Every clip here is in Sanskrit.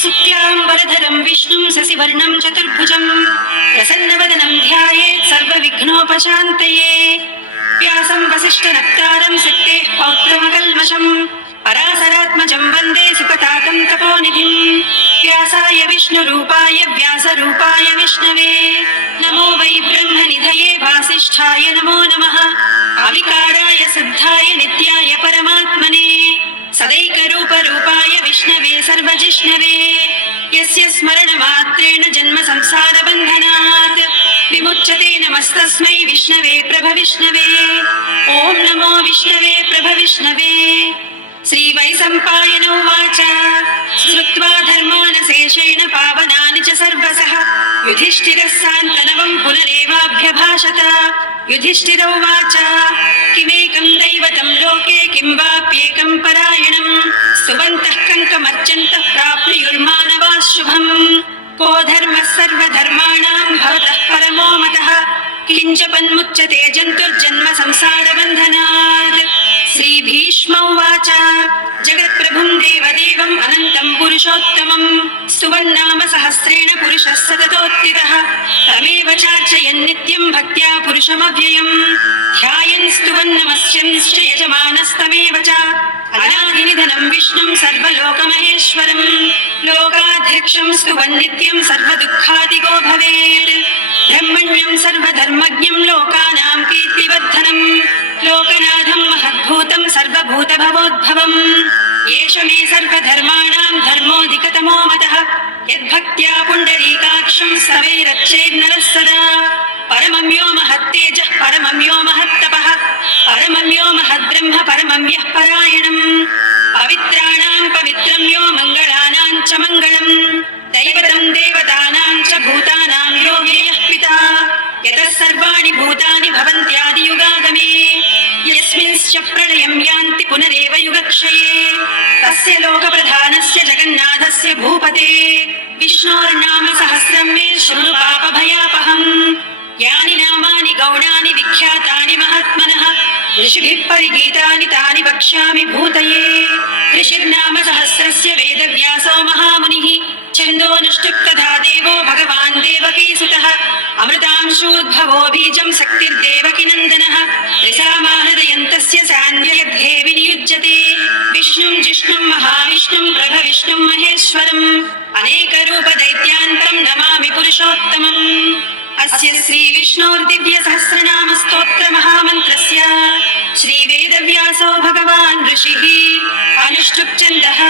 शुक्लाम्बरधरं विष्णुं शशिवर्णं चतुर्भुजं प्रसन्नवदनं ध्यायेत् सर्वविघ्नोपशान्तये। व्यासं वसिष्ठनप्तारं शक्तेः पौत्रमकल्मषम् पराशरात्मजं वन्दे सुखतातं तपोनिधिं। व्यासाय विष्णुरूपाय व्यासरूपाय विष्णवे नमो वै ब्रह्मनिधये वासिष्ठाय नमो नमः। अविकाराय सिद्धाय नित्याय परमात्मने सदैकरूपरूपाय विष्णवे सर्वजिष्णवे यस्य स्मरणमात्रेण जन्म संसारबन्धनात् विमुच्यते। नमस्तस्मै विष्णवे प्रभविष्णवे। ॐ नमो विष्णवे प्रभविष्णवे। श्रीवैशम्पायन उवाच श्रुत्वा धर्मानशेषेण पावनानि च सर्वशः युधिष्ठिरः सान्तनवं पुनरेवाभ्यभाषत। युधिष्ठिर उवाच किमेकं दैवतं लोके किं वाप्येकं परायणं स्तुवन्तः कङ्कमर्चन्तः प्राप्नुयुर्मानवाः शुभम्। को धर्मः सर्वधर्माणां भवतः परमो मतः किञ्चपन्मुच्यते जन्तुर्जन्म संसारबन्धनात्। श्रीभीष्म उवाच जगत्प्रभुं देवदेवम् अनन्तं पुरुषोत्तमं स्तुवन्नाम सहस्रेण पुरुषः सततोत्थितः तमेव चार्चयन् नित्यं भक्त्या पुरुषमव्ययम् ध्यायन् स्तुवन्नमस्यंश्च यजमानस्तमेव च। अनादिनिधनं विष्णुं सर्वलोकमहेश्वरं लोकाध्यक्षं स्तुवन् नित्यं सर्वदुःखादिगो भवेत्। ब्रह्मण्यं सर्वधर्मज्ञं लोकानां कीर्तिवर्धनं लोकनाथं महद्भूतं सर्वभूतभवोद्भवम्। एष मे सर्वधर्माणां धर्मोऽधिकतमो मतः यद्भक्त्या पुण्डरीकाक्षं स्तवेरर्चेन्नरः सदा। परमं यो महत्तेजः परमं यो महत्तपः परमं यो महद्ब्रह्म परमं यः परायणम्। पवित्राणां पवित्रं यो मङ्गलानां च मङ्गलम् दैवतं देवतानां च भूतानां यो व्ययः पिता यतः सर्वाणि भूतानि भवन्त्यादियुगागमे यस्मिंश्च प्रलयं यान्ति पुनरेव युगक्षये तस्य लोकप्रधानस्य जगन्नाथस्य भूपते विष्णोर्नाम सहस्रं मे शृणु पापभयापहम्। यानि नामानि गौणानि विख्यातानि महात्मनः ऋषिभिः परिगीतानि तानि वक्ष्यामि भूतये। ऋषिर्नाम सहस्रस्य वेदव्यासो महामुनिः छन्दोनुष्टुप् तथा देवो भगवान् देवकीसुतः अमृतांशूद्भवो बीजं शक्तिर्देवकीनन्दनः त्रिसामाहृदयन्तस्य सान्वयध्ये विनियुज्यते। विष्णुं जिष्णुं महाविष्णुं प्रभविष्णुं महेश्वरम् अनेकरूपदैत्यान्तं नमामि पुरुषोत्तमम्। अस्य श्रीविष्णोर्दिव्यसहस्रनाम स्तोत्रमहामन्त्रस्य श्रीवेदव्यासो भगवान् ऋषिः अनुष्टुप् छन्दः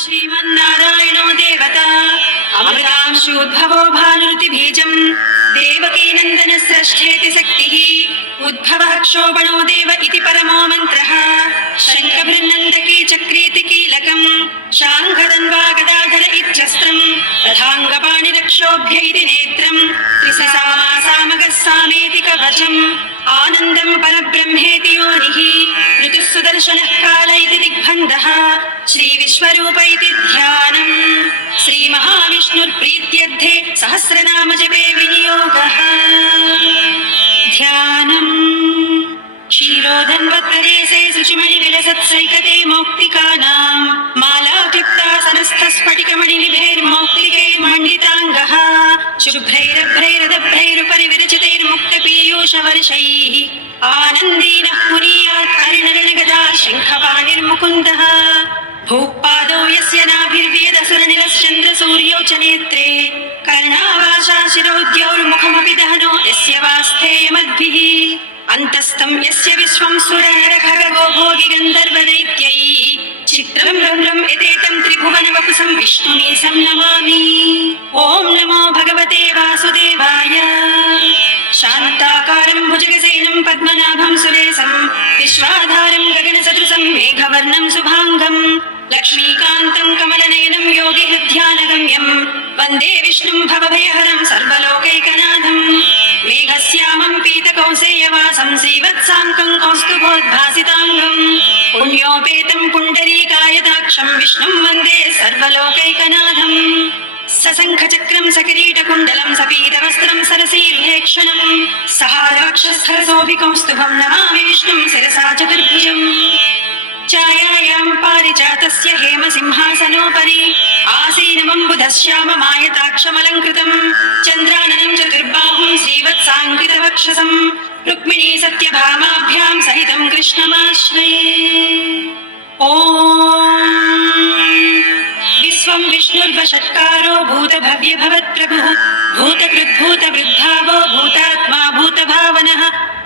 श्रीमन्नारायणो देवता अमृतांशूद्भवो भानुरुतिबीजं देवकीनन्दनः स्रष्ठेति शक्तिः उद्भवः क्षोभणो देव इति परमो मन्त्रः। शङ्खभृन्नन्दकी चक्रीति कीलकं शाङ्खदन्वा गदाधर इत्यस्त्रं रथाङ्गपाणिरक्षोभ्य इति नेत्रं त्रिससामासामगः सामेति कवचम् आनन्दं परब्रह्मेति योनिः ऋतुः सुदर्शनः काल इति दिग्बन्धः श्रीविश्वरूप इति ध्यानम्। श्रीमहाविष्णुर्प्रीत्यर्थे सहस्रनाम जपे विनियोगः। ध्यानम् क्षीरोधन्वक्रेशे शुचिमणिविलसत्सैकते मौक्तिकानां मालाक्लिप्तासनस्थस्फटिकमणिनिभैर्मौक्तिकैर्मण्डिताङ्गः शुभ्रैरभ्रैरदभ्रैरुपरि विरचितैर्मुक्तपीयूषवर्षैः आनन्दीनः पुनीयात् हरिणरणगदा शङ्खपाणिर्मुकुन्दः। भूपादौ यस्य नाभिर्वेदसुरनिलश्चन्द्रसूर्यौ च नेत्रे कर्णावाशा शिरोद्यौर्मुखमपि दहनो यस्य वास्थेयमद्भिः अन्तस्थं यस्य विश्वं सुरनरखगो भोगि गन्धर्वदैत्यैः चित्रं रम्रं एतेतं त्रिभुवनवपुषं विष्णुमीशं नमामि। ॐ नमो भगवते वासुदेवाय। शान्ताकारं भुजगशयनं पद्मनाभं सुरेशं विश्वाधारं गगनसदृशं मेघवर्णं शुभाङ्गं लक्ष्मीकान्तं कमलनयनं योगिहृद्यानगम्यं वन्दे विष्णुं भवभयहरं सर्वलोकैकनाथं। मेघश्यामं पीतकौसेयवासं श्रीवत्साङ्कं कौस्तुभोद्भासिताङ्गं पुण्योपेतं पुण्डरीकायताक्षं विष्णुं वन्दे सर्वलोकैकनाथं। सशङ्खचक्रं सकिरीटकुण्डलं सपीतवस्त्रं सरसीरुहेक्षणं सहाराक्षस्थलशोभिकौस्तुभं नमामि विष्णुं शिरसा चतुर्भुजम् छायायां पारिजातस्य हेमसिंहासनोपरि आसीनमम्बुधश्याममायताक्षमलङ्कृतं चन्द्राननं चतुर्बाहुं श्रीवत्साङ्कृतवक्षसं रुक्मिणी सत्यभामाभ्यां सहितं कृष्णमाश्रये। ॐ विश्वं विष्णुर्वषट्कारो भूतभव्यभवत्प्रभुः भूतकृद्भूतवृद्भावो भूतात्मा भूतभावनः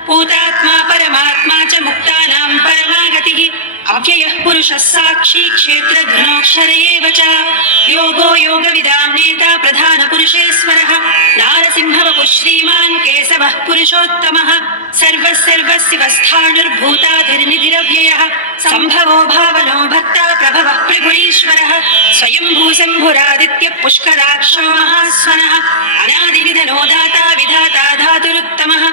भूतात्मा परमात्मा च मुक्तानां परमागतिः अव्ययः पुरुषः साक्षी क्षेत्रघ्नोऽक्षर एव च योगो योगविदां नेता प्रधानपुरुषेश्वरः नारसिंहवपुः श्रीमान् केशवः पुरुषोत्तमः सर्वस्सर्वशिवस्थाणुर्भूताधिर्निधिरव्ययः सम्भवो भावनो भक्ता प्रभवः प्रभुरीश्वरः स्वयम्भूशम्भुरादित्यः पुष्कराक्षो महास्वनः अनादिनिधनो दाता विधाता धातुरुत्तमः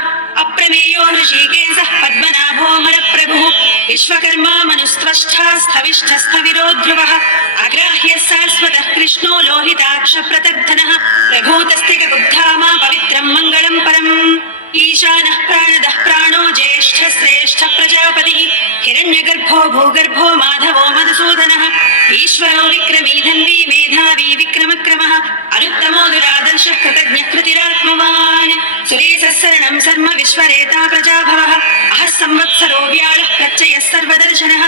अप्रमेयो ऋषिकेशः पद्मनाभोऽमरप्रभुः विश्वकर्मा मनुस्त्वष्टा स्थविष्ठस्थविरो ध्रुवः अग्राह्यः शाश्वतः कृष्णो लोहिताक्षप्रतर्धनः प्रभूतस्त्रिकबुद्धामा पवित्रं मङ्गलं परम् ईशानः प्राणदः प्राणो ज्येष्ठः श्रेष्ठः प्रजापतिः हिरण्यगर्भो भूगर्भो माधवो मधुसूदनः ईश्वरो विक्रमी धन्वी मेधावी विक्रमक्रमः अनुत्तमो दुरादर्शः कृतज्ञः कृतिरात्मवान् सुरेशः शरणं शर्म विश्वरेता प्रजाभवः अहः संवत्सरो व्याळः प्रत्ययः सर्वदर्शनः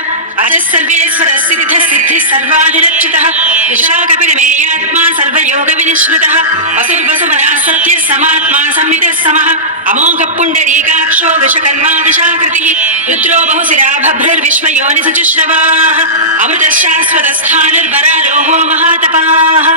अजः सर्वेश्वरः सिद्धिः सिद्धिः सर्वाधिरच्युतः विशाखपिरमेयात्मा सर्वयोगविनिश्रुतः वसुर्वसुवनः सत्यः समात्मा संवितः समः अमोघ पुण्डरीकाक्षो विश्वकर्मा विशाकृतिः रुद्रो बहुशिरा भभ्रुर्विश्वयोनिसुचुश्रवाः अमृतः शाश्वतस्थानुर्वरारोहो महातपाः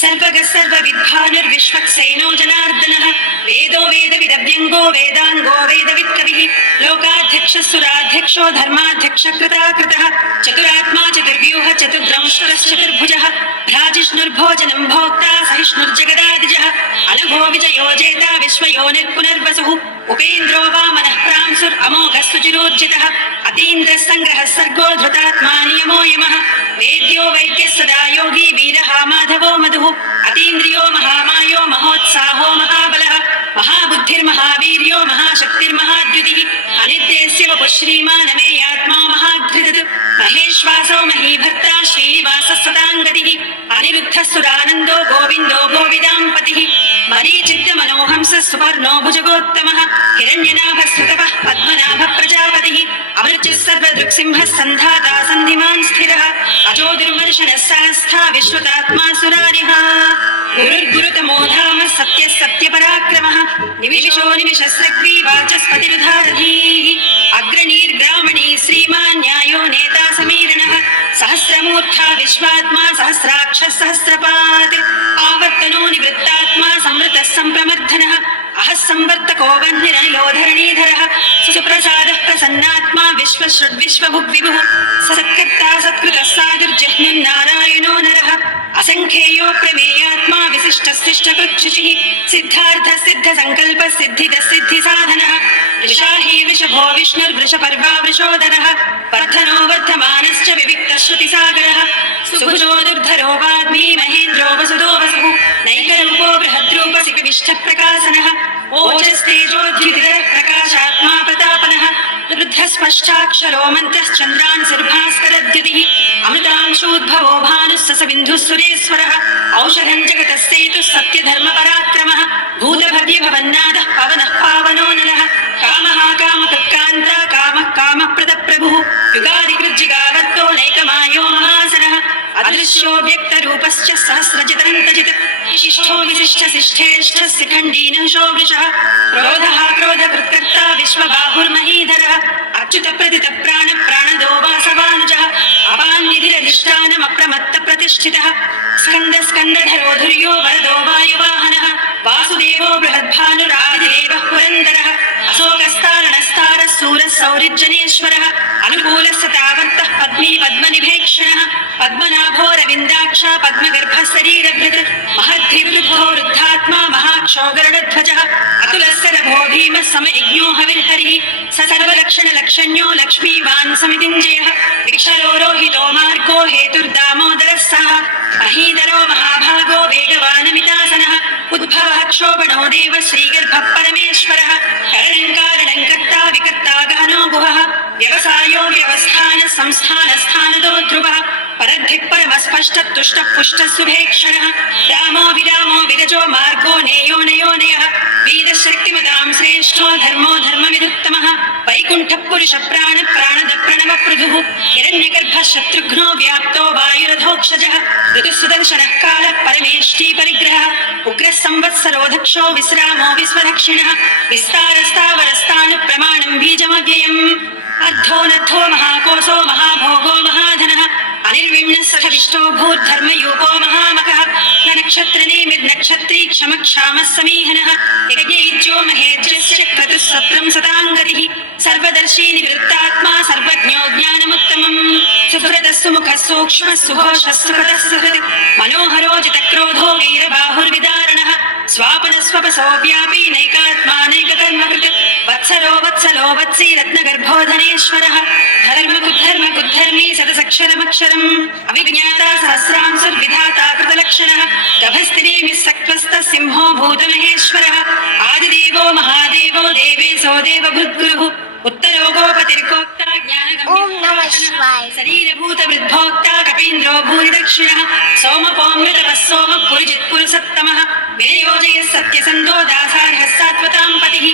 सर्वगः सर्वविद्भानुर्विश्वक्सेनो जनार्दनः वेदो वेदविदव्यङ्गो वेदाङ्गो वेदवित्कविः लोकाध्यक्षः सुराध्यक्षो धर्माध्यक्षः कृताकृतः चतुरात्मा चतुर्व्यूह चतुर्द्रंशुरश्चतुर्भुजः भ्राजिष्णुर्भोजनं भोक्ता सहिष्णुर्जगदादिजः अनघो विजयो जेता विश्वयोनिर्पुनर्वसुः उपेन्द्रो वामनः प्रांसुरमोघः सुचिरोर्जितः अतीन्द्रः सङ्ग्रहः सर्गो धृतात्मा नियमो यमः वेद्यो वैद्यः सदा योगी वीरः माधवो मधुः अतीन्द्रियो महामायो महोत्साहो महाबलः महाबुद्धिर्महावीर्यो महाशक्तिर्महाद्युतिः अनित्यस्य वपुः श्रीमानमेयात्मा महाघृतः महेश्वासो महीभर्ता श्रीनिवासः सताङ्गतिः अनिरुद्धः सुरानन्दो गोविन्दो गोविदाम्पतिः मरीचित्तमनोहंसः सुपर्णो भुजगोत्तमः हिरण्यनाभः सुतपः पद्मनाभः प्रजापतिः अमृतः सर्वदृक्सिंहः सन्धाता सन्धिमान् स्थिरः अजो दुर्मर्शनः शास्ता विश्वतात्मा सुरारिः गुरुर्गुरुतमो धामः सत्यः सत्यपराक्रमः निमिषो निमिषस्रग्वी वाचस्पतिरुधारधीः अग्रणीर्ग्रामणी श्रीमान् न्यायो नेता समीरणः सहस्रमूर्धा विश्वात्मा सहस्राक्षः सहस्रपात् आवर्तनो निवृत्तात्मा संवृतः सम्प्रमर्दनः अहः संवर्तको वह्निरनिलोधरणीधरः सुप्रसादः प्रसन्नात्मा विश्वश्रुद्विश्वभुग्विभुः सत्कर्ता सत्कृतः साधुर्जह्नुर्नारायणो नरः असङ्ख्येयो प्रमेयात्मा विशिष्टस्तिष्ठकृच्छुचिः सिद्धार्थः सिद्धसङ्कल्पः सिद्धिदः सिद्धिसाधनः वृषाही वृषभो विष्णुर्वृषपर्वा वृषोदरः वर्धनो वर्धमानश्च विविक्तः श्रुतिसागरः सुभुजो दुर्धरो वाग्मी महेन्द्रो वसुदो वसुः नैकरूपो बृहद्रूपसिकविष्टप्रकाशनः ओजस्तेजोद्युतिरः प्रकाशात्मा प्रतापनः रुद्रस्पष्टाक्षरो मन्त्रः चन्द्रान् सुर्भास्करद्युतिः अमृतांशोद्भवो भानुः ससबिन्धुः सुरेश्वरः औषधं जगतः सेतुः सत्यधर्मपराक्रमः भूतभव्यभवन्नादः पवनः पावनो नरः कामः कामकृत्कान्ता कामः कामप्रदप्रभुः युगादिकृज्जिगावर्तो नैकमायो महासनः अदृश्यो व्यक्तरूपश्च सहस्रजितरन्तजित् विशिष्टो विशिष्टशिष्ठेष्ठः शिखण्डीनः शोवृषः क्रोधः क्रोधकृत्कर्ता विश्वबाहुर्महीधरः अच्युतप्रतितप्राणप्राणदो वासवानुजः अपान्निधिरधिष्ठानमप्रमत्तप्रतिष्ठितः स्कन्दस्कन्दधरो धुर्यो वरदो वायुवाहनः वासुदेवो बृहद्भानुरादिदेवः पुरन्दरः अशोकस्तारणस्तारः सूरः सौरिज्जनेश्वरः अनुकूलः सतावर्तः पद्मी पद्मनिभेक्षणः पद्मनाभोरविन्दाक्षा पद्मगर्भः शरीरभृत् महद्भिवृद्धो वृद्धात्मा महाक्षो गरुडध्वजः अतुलः वृषभो भीमः समयज्ञो हविर्हरिः स सर्वलक्षणलक्षण्यो लक्ष्मीवान् समितिञ्जयः विक्षरो रोहितो मार्गो हेतुर्दामोदरः सः महीधरो महाभागो वेगवानमितासनः उद्भवः क्षोभणो देव श्रीगर्भः परमेश्वरः करणं कर्ता विकर्ता गहनो गुहः व्यवसायो व्यवस्थानः संस्थानस्थानदो ध्रुवः परद्धिः परमस्पष्टः तुष्टः पुष्टः शुभेक्षणः रामो विरजो मार्गो नेयो नयोनयः वीरशक्तिमतां श्रेष्ठो धर्मो धर्मविदुत्तमः वैकुण्ठः पुरुषप्राण प्राणद प्रणवप्रभुः हिरण्यगर्भः शत्रुघ्नो व्याप्तो वायुरधोक्षजः ऋतुसुदर्शनः कालः परमेष्ठी परिग्रहः उग्रः संवत्सरो दक्षो विश्रामो विश्वदक्षिणः विस्तारस्तावरस्तानुप्रमाणं बीजमव्ययम् अर्धो नद्धो महाकोशो महाभोगो महाधनः अनिर्विण्णः सखविष्टो भूर्धर्मयूपो महामखः न नक्षत्रनेमिर्नक्षत्री क्षमक्षामः समीहनः यज्ञैज्यो महेज्यस्य क्रतुः सताङ्गतिः सर्वदर्शी निवृत्तात्मा सर्वज्ञो ज्ञानमुत्तमम् सुहृदः सुमुखः सूक्ष्मः सुघोषः सुखदः सुहृत् मनोहरो जितक्रोधो वीरबाहुर्विदारणः स्वापनस्वपसो व्यापी नैकात्मा नैककर्मकृत् वत्सलो वत्सी रत्नगर्भो धनेश्वरः धर्मकुद्धर्मी सदसक्षरमक्षरम् अविज्ञाता सहस्रांशुर्विधाता कृतलक्षणः गभस्तिनेमिः सत्त्वस्थः सिंहो भूतमहेश्वरः आदिदेवो महादेवो देवेशो देवभृद्गुरुः उत्तरो गोपतिर्गोक्ता शरीरभूतवृद्भोक्ता कपीन्द्रो भूरिदक्षिणः सोमपोऽमृतपः सोमः पुरुजित्पुरुसत्तमः विनयोजयः सत्यसन्धो दासार्हः सात्वतां पतिः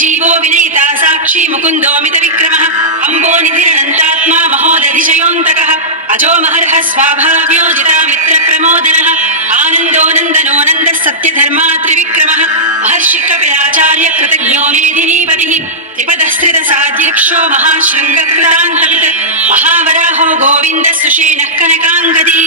जीवो विनयिता साक्षी मुकुन्दोमितविक्रमः अम्बोनिधिरनन्तात्मा महोदधिशयोऽन्तकः अजो महर्हः स्वाभाव्योजितामित्रप्रमोदनः आनन्दो नन्दनो नन्दः सत्यधर्मा त्रिविक्रमः महर्षिकपिलाचार्य कृतज्ञो मेधिनीपतिः त्रिपदस्त्रिदसाध्यक्षो महाशृङ्गकृतान्तकृत् महावराहो गोविन्दः सुषेणः कनकाङ्गदी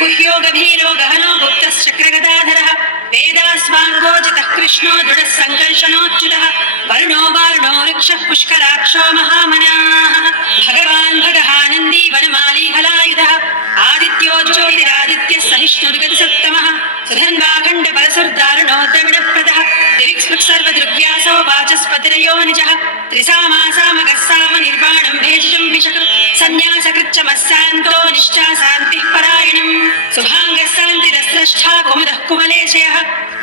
गुह्यो गभीरो गहनो गुप्तश्चक्रगदाधरः वेदास्वाङ्गोजितः कृष्णो दृढः सङ्कर्षणोच्युतः वरुणो वारुणो वृक्षः पुष्कराक्षो महामनाः भगवान् भगहानन्दी वनमाली हलायुधः आदित्यो ज्योतिरादित्यः सहिष्णुर्गतिसत्तमः सुधन्वाखण्ड परसुर्दारुणो द्रविडप्रदः दिविक्स्पृक् सर्वदृग्व्यासो वाचस्पतिरयो निजः त्रिसामासामगः सामनिर्वाणं भेषजं विशक् सन्न्यासकृच्चमस्सान्तो निश्चाशान्तिः परायणम् शुभाङ्गः शान्तिरस्रष्टा कुमुदः कुमलेशयः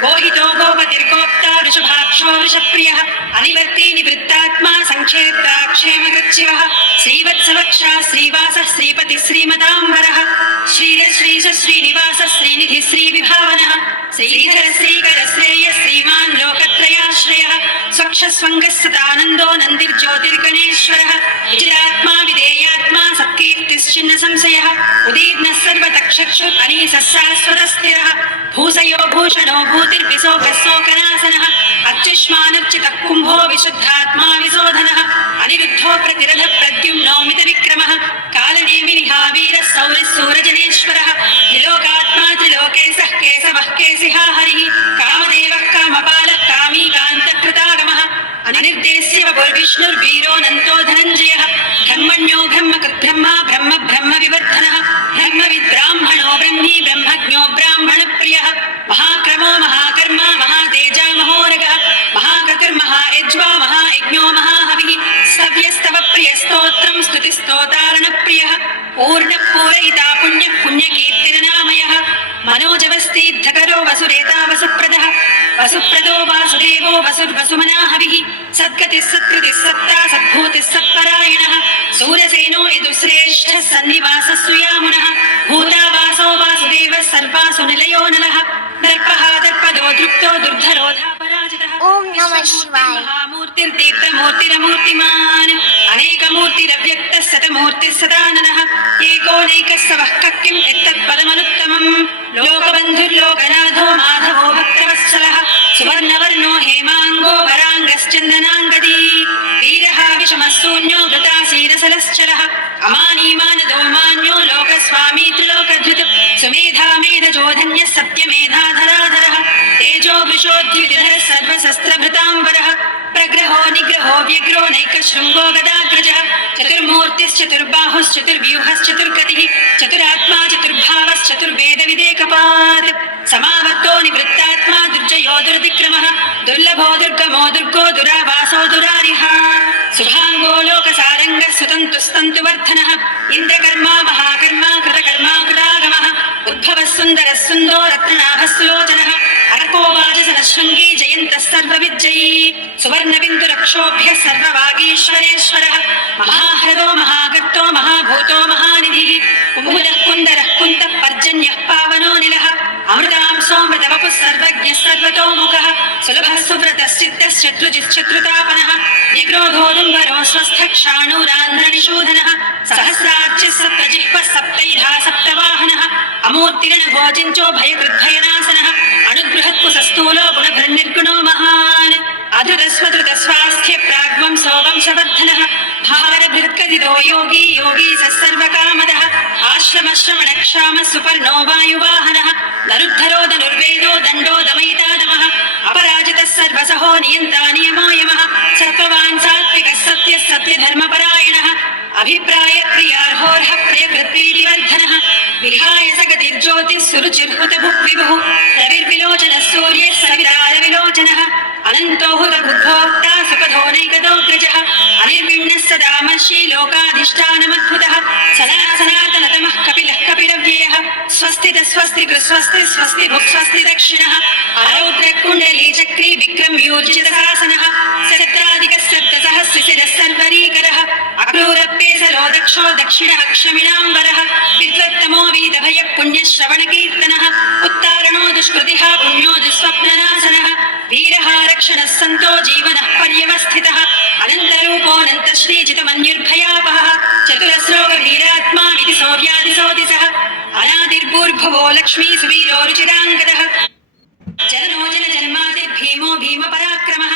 गोहितो गोपतिर्गोप्ता वृषभाक्षो वृषप्रियः अनिवर्ती निवृत्तात्मा सङ्क्षेत्रा क्षेमकृच्छिवः श्रीवत्सवक्षा श्रीवासः श्रीपतिः श्रीमदाम्बरः श्रीरश्रीश श्रीनिवासः श्रीनिधिः श्रीविभावनः श्रीधर श्रीकर श्रेयः श्रीमान् लोकत्रयाश्रयः स्वक्षस्वङ्गः सदानन्दो नन्दिर्ज्योतिर्गणेश्वरः विजितात्मा विधेयात्मा सत्कीर्तिश्चिन्न संशयः उदीर्णः सर्वतक्षक्षुत् अनीसः शाश्वतस्थिरः भूषयो भूषणो भूतिर्विशोकशोकनाशनः अत्युष्मानुर्चितः कुम्भो विशुद्धात्मा विशोधनः अनिरुद्धो प्रतिरथ प्रद्युम्नोमितविक्रमः कालनेमिनिहावीरः सौरिः सूरजनेश्वरः त्रिलोकात्मा त्रिलोकेशः केशवः केशिहा हरिः कामदेवः कामपालः कामी कान्तकृतागमः अनिर्देश्य वपुर्विष्णुर्वीरोऽनन्तो धनञ्जयः ब्रह्मण्यो ब्रह्मकृद्ब्रह्मा ब्रह्म ब्रह्मविवर्धनः ब्रह्मविद्ब्राह्मणो ब्रह्मी ब्रह्मज्ञो ब्राह्मणप्रियः महाक्रमो महाकर्मा महातेजा महोरगः महाकृतिर्महायज्वा महायज्ञो महाहविः स्तव्यस्तव प्रियस्तोत्रं स्तुतिस्तोतारणप्रियः पूर्णपूरयिता पुण्यः पुण्यकीर्तिरनामयः मनोजवस्तीर्थकरो वसुरेता वसुप्रदः वसुप्रदो वासुदेवो वसुर्वसुमना हविः सद्गतिः सत्कृतिः सत्ता सद्भूतिः सत्परायणः सूरसेनो यदुश्रेष्ठः सन्निवासः सुयामुनः भूतावासो वासुदेवः सर्वासु निलयो नलः दर्पः दर्पदो दृप्तो दुर्धरोधा पराजितः ओम नमः शिवाय महामूर्तिर्तीव्रमूर्तिरमूर्तिमान् अनेकमूर्तिरव्यक्तः शतमूर्तिः सदाननः एकोनैकः सवः किम् एतत्पदमनुत्तमम् लोकबन्धुर्लोकनाथो माधवो भक्तवत्सलः सुवर्णवर्णो हेमाङ्गो वराङ्गश्चन्दनाङ्गदी वीरः विषमः शून्यो वृताशीरसलश्चलः अमानीमानदो मान्यो लोकस्वामी त्रिलोकधृत् सुमेधा मेधजोधन्यः सत्यमेधाधराधरः तेजो वृषोद्युतिधरः सर्वशस्त्रभृताम्बरः प्रग्रहो निग्रहो व्यग्रो चतुर्बाहुश्चतुर्बाहुश्चतुर्बाहुश्चतुर्बाहुश्चतुर्बाहुश्चतुर्बाहुश्चतुर्बाहुश्चतुर्नैकशृङ्गो गदाग्रजः चतुर्मूर्तिश्चतुर्बाहुश्चतुर्व्यूहश्चतुर्गतिः चतुरात्मा चतुर्भावश्चतुर्वेदविदेकपात् समावर्तो निवृत्तात्मा दुर्जयो दुर्विक्रमः दुर्लभो दुर्गमो दुर्गो दुरावासो दुरारिः शुभाङ्गो लोकसारङ्गः सुतन्तुस्तन्तुवर्धनः इन्द्रकर्मा महाकर्मा कृतकर्मा कृतागमः उद्भवः सुन्दरः सुन्दो रत्ननाभः सुलोचनः अर्को वाजसनशृङ्गी जयन्तः सर्वविज्जयी सुवर्णबिन्दुरक्षोभ्यः सर्ववागीश्वरेश्वरः महाह्रदो महाकर्तो महाभूतो महानिधिः कुमुदः कुन्दरः कुन्तः पर्जन्यः पावनोऽनिलः अमृतांसोऽमृतवपुः सर्वज्ञः सर्वतोमुखः सुलभः सुव्रतश्चित्तश्चत्रुजिश्चत्रुतापनः निग्रोधोदुम्बरो स्वस्थः क्षाणूरान्ध्रनिषूधनः सहस्रार्चिः सप्तजिह्वः सप्तैधा सप्तवाहनः अमूर्तिगणभोजिञ्चो भयकृद्भयनाशनः अनुगृहत्कुशस्थूलो गुणभर्निर्गुणो महान् अधृतस्वधृतस्वास्थ्य प्राग्वंसो वंशवर्धनः भारभृत्कथितो योगी योगी सर्वकामदः आश्रमश्रमणक्षामः सुपर्णो वायुवाहनः धनुर्धरो धनुर्वेदो दण्डो दमयितादमः अपराजितः सर्वसहो नियन्ता नियमो यमः सत्त्ववान् सात्विकः सत्यः सत्यधर्मपरायणः अभिप्राय प्रियार्होर्ह प्रियकृत्प्रीतिवर्धनः विहाय सगतिर्ज्योतिः सुरुचिर्हुतभुग्विभुः रविर्विलोचनः सूर्यः सवितारविलोचनः अनन्तो हुतबुद्धोक्ता सुखधोनैकदोऽग्रजः अनिर्विण्णः सदामर्षि लोकाधिष्ठानमद्भुतः सनातनतमः कपिलः कपिलव्ययः स्वस्तितः स्वस्ति कृस्वस्ति स्वस्ति भुक् स्वस्ति दक्षिणः आरौद्रः कुण्डली चक्री विक्रम यूजितशासनः सत्राधिकः सप्तसहस्रशिरः सर्वरीकरः अक्रूरप्येसरो दक्षो दक्षिणः क्षमिणाम्बरः विद्वत्तमो वीतभयः पुण्यश्रवणकीर्तनः उत्तारणो दुष्कृतिः पुण्यो दुःस्वप्ननाशनः वीरः रक्षणः सन्तो जीवनः पर्यवस्थितः अनन्तरूपोऽनन्तश्रीजितमन्युर्भयापहः चतुरस्रोगवीरात्मा इति सौर्यादिसोदिसः अनादिर्भूर्भुवो लक्ष्मी सुवीरो रुचिराङ्गदः जननो जनजन्मादिर्भीमो भीमपराक्रमः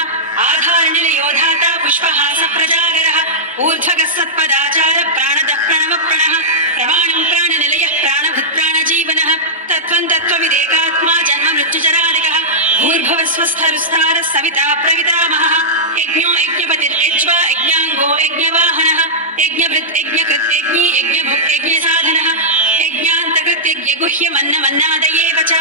आधारनिलयोधाता पुष्पहासप्रजागरः ऊर्ध्वगः सत्पदाचार प्राणदः प्रणवप्रणः प्रमाणं प्राणनिलयः प्राणभृत्प्राणजीवनः तत्त्वं तत्त्वविदेकात्मा जन्ममृत्युजरादिकः भूर्भुवस्वस्थरुस्तारः सविता प्रवितामहः यज्ञो यज्ञपतिर्यज्वा यज्ञाङ्गो यज्ञवाहनः यज्ञभृत् यज्ञकृत् यज्ञी यज्ञभुक् यज्ञसाधनः यज्ञान्तकृत्यज्ञगुह्यमन्नमन्नादयेव च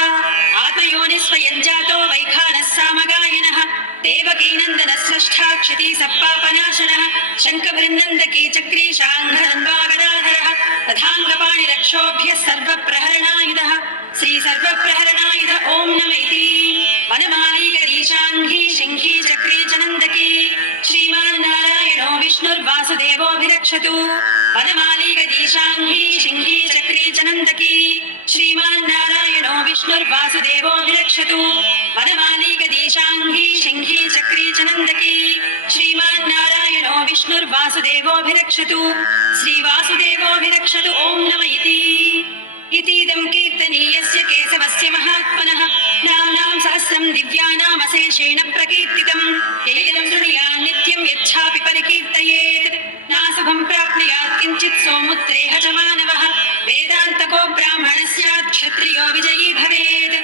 आत्मयोनिस्वयं जातो वैखानः सामगायनः देवकीनन्दनः स्रष्टा क्षिति सप्पापनाशनः शङ्खभृन्नन्दकी चक्री शाङ्घरन्वागदाधरः तथाङ्गपाणिरक्षोभ्यः सर्वप्रहरणायुधः श्रीसर्वप्रहरणायुध ॐ नम इति वनमालीगरीशाङ्घी शङ्खी चक्री च नन्दकी श्रीमान्नारायणो विष्णुर्वासुदेवोऽभिरक्षतु वनमालीगरीशाङ्घी शङ्खी चक्री च नन्दकी श्रीमान्नारायणो विष्णुर्वासुदेवोऽभिरक्षतु वनमालीगरीशाङ्घी शङ्खी चक्री च नन्दकी श्रीमान्नारायणो विष्णुर्वासुदेवोऽभिरक्षतु श्रीवासुदेवोऽभिरक्षतु ॐ नम इतीदं कीर्तनीयस्य केशवस्य महात्मनः नाम्नां सहस्रं दिव्यानामशेषेण प्रकीर्तितं यैदं शृणुयात् नित्यं यच्छापि परिकीर्तयेत् नाशुभं प्राप्नुयात् किञ्चित् सोमुत्रेह च मानवः वेदान्तको ब्राह्मणः स्यात् क्षत्रियो विजयी भवेत्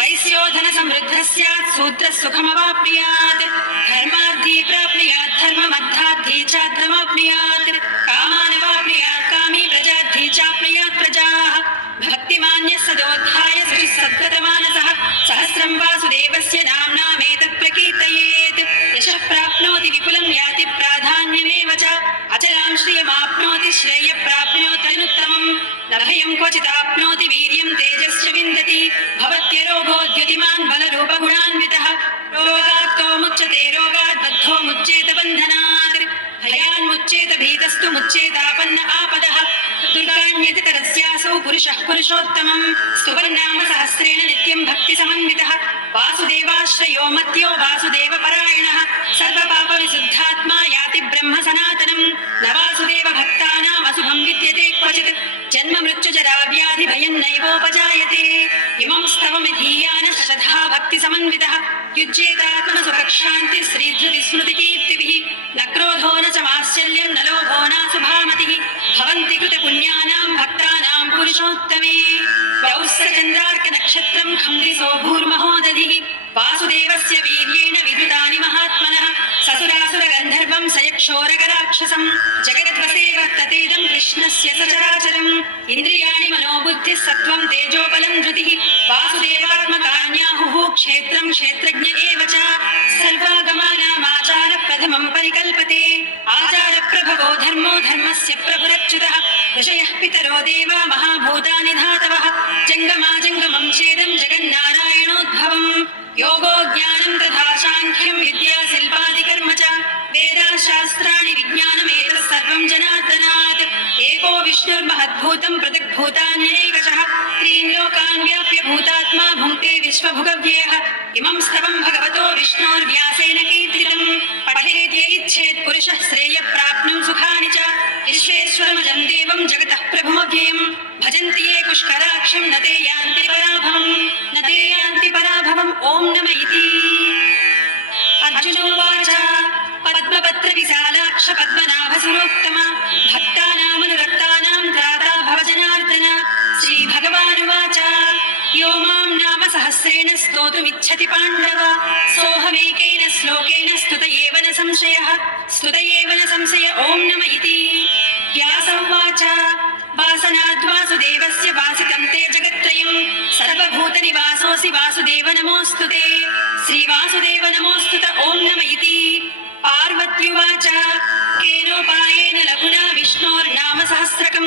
वैश्यो धनसमृद्धः स्यात् शूद्रः सुखमवाप्नुयात् धर्मार्थी प्राप्नुयात् धर्ममध्यार्थी चार्थमाप्नुयात् कामानवाप्नुयात् कामी प्रजार्थी चाप्नुयात् प्रजाः भक्तिमान्यः सदोत्थाय शुचिः सद्गतमानसः सहस्रं वासुदेवस्य नाम्नामेतत् प्रकीर्तयेत् यशः प्राप्नोति विपुलं याति प्राधान्यमेव च अचलां श्रियमाप्नोति श्रेयः प्राप्नोत्यनुत्तमम् न भयं क्वचिदाप्नोति वीर्यं तेजश्च विन्दति भवत्यरोगो द्युतिमान् बलरूपगुणान्वितः रोगात्तो मुच्यते रोगात् बद्धो मुच्येत बन्धनात् भयान्मुच्येत भीतस्तु मुच्येतापन्न आपदः दुर्गान्यतितरस्यासौ पुरुषः पुरुषोत्तमं स्तुवन्नाम सहस्रेण नित्यं भक्तिसमन्वितः वासुदेवाश्रयो मत्यो वासुदेवपरायणः सर्वपापविशुद्धात्मा याति ब्रह्म सनातनं न वासुदेव भक्तानाम् अशुभं विद्यते क्वचित् जन्म मृत्युजरा व्याधि भयं नैवोपजायते इमं स्तवमिधीयान शतधा भक्तिसमन्वितः युज्येतात्मसुखशान्ति श्रीधृतिस्मृतिकीर्तिभिः न क्रोधो न च मात्सर्यं न लोभो नाशुभामतिः भवन्ति कृतपुण्यानां भक्तानां पुरुषोत्तमे रौस्रचन्द्रार्कनक्षत्रं खम्दिसो भूर्महोदधिः वासुदेवस्य वीर्येण विद्युतानि महात्मनः ससुरासुरगन्धर्वं సయక్షోరగరాక్షసం జగద్వసే వర్తతేదం కృష్ణస్య సచరాచరం ఇంద్రియాణి మనోబుద్ధిః సత్వం తేజోబలం ధృతిః వాసుదేవాత్మకాన్యాహుః క్షేత్రం క్షేత్రజ్ఞ ఏవ చ సర్వాగమానామాచార ప్రథమం పరికల్పతే ఆచార ప్రభవో ధర్మో ధర్మస్య ప్రభురచ్యుతః ఋషయః పితరో దేవా మహాభూతాని ధాతవః జంగమాజంగమం ఛేదం జగన్నారాయణోద్భవం యోగో జ్ఞానం తథా సాంఖ్యం విద్యా శిల్పాది కర్మ చ వేదా శాస్త్రాణి విజ్ఞానమేతత్ సర్వం జనార్దనాత్ ఏకో విష్ణుర్మహద్భూతం పృథగ్భూతాన్యనేకశః త్రీన్ లోకాన్ వ్యాప్య భూతాత్మా భుంక్తే విశ్వభుగవ్యయః ఇమం స్తవం భగవతో విష్ణోర్వ్యాసేన కీర్తితం పఠేద్య ఇచ్ఛేత్ పురుషः శ్రేయ ప్రాప్నుం సుఖాని చ విశ్వేశ్వరమజం దేవం జగతః ప్రభుమవ్యయం భజంతి ఏ పుష్కరాక్షం నతే యాంతి పరాభవం ఓం నమ ఇతి అర్జునోవాచ పద్మపత్ర విశాలాక్ష పద్మనాభ సురోత్తమ భక్తానామనురక్తానాం త్రాతా భవజనార్దన శ్రీ భగవానువాచ యో మాం నామ సహస్రేణ స్తోతుమిచ్చతి పాండవ సోహమేకైన శ్లోకేన స్తుత ఏవ న సంశయ ఓం నమ ఇతి వ్యాసోవాచ వాసనాద్వాసుదేవస్య వాసితం తే జగత్రయం సర్వభూత నివాసోసి వాసుదేవ నమోస్తుతే శ్రీవాసుదేవ నమోస్తుత ఓం నమ ఇతి పార్వత్యువాచ కేనోపాయేన లఘునా విష్ణోర్నామ సహస్రకం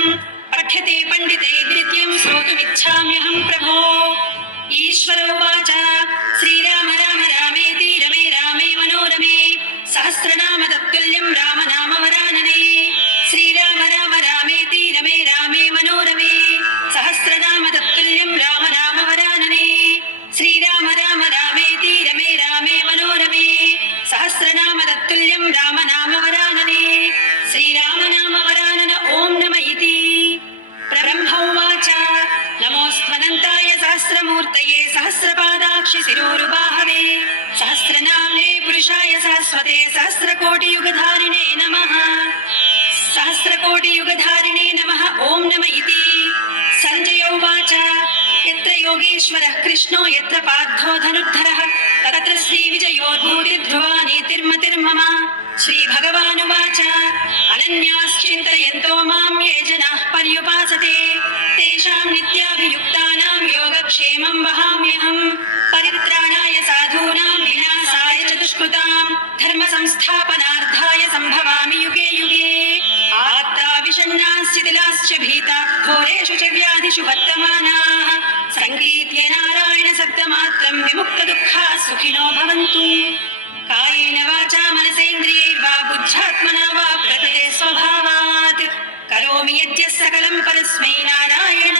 పఠ్యతే పండితే ద్వితీయం శ్రోతుమిచ్ఛామ్యహం ప్రభో ఈశ్వరోవాచ శ్రీరామ రామ రామేతి రమే రామే మనోరమే సహస్రనామ తత్తుల్యం రామ నామ వరాననే శ్రీరామ రామ రామేతి రమే రామే మనోరమే సహస్రనామ తత్తుల్యం రామ నామ వరాననే శ్రీరామ రామ రామేతి రమే రామే మనోరమే సహస్రనామ తత్తుల్యం రామ నామ వరాననే శ్రీరామ నామ వరానన ఓం నమ ఇతి బ్రహ్మోవాచ నమోస్త్వనంతాయ సహస్రమూర్తయే సహస్రపాదాక్షి శిరోరుబాహవే సహస్రనామ్నే పురుషాయ సహస్వతే సహస్రకోటియుగధారిణే నమః సహస్రకోటియుగధారిణే నమః ఓం నమ ఇతి సంజయోవాచ యత్ర యోగేశ్వరః కృష్ణో యత్ర పార్థో ధనుర్ధరః తత్ర శ్రీవిజయోర్భూతిర్ధ్రువా నీతిర్మతిర్మమ శ్రీభగవానువాచ అనన్యాశ్చింతయంతో మాం ఏ జనాః పర్యుపాసతే తేషాం నిత్యాభియుక్తానాం యోగక్షేమం వహామ్యహం పరిత్రాణాయ సాధూనాం వినాశాయ చ దుష్కృతాం ధర్మ సంస్థాపనార్థాయ సంభవామి యుగే యుగే ఆత్రావిషణ్ణాః శిథిలాశ్చ భీతాః ఘోరేషు చ వ్యాధిషు వర్తమానాః సంకీర్త్య నారాయణ శబ్దమాత్రం విముక్త దుఃఖాః సుఖినో భవంతు కాయేన వాచా మనసేంద్రియైర్వా బుద్ధ్యాత్మనా వా ప్రకృతే స్వభావాత్ కరోమి యద్యత్ సకలం పరస్మై నారాయణ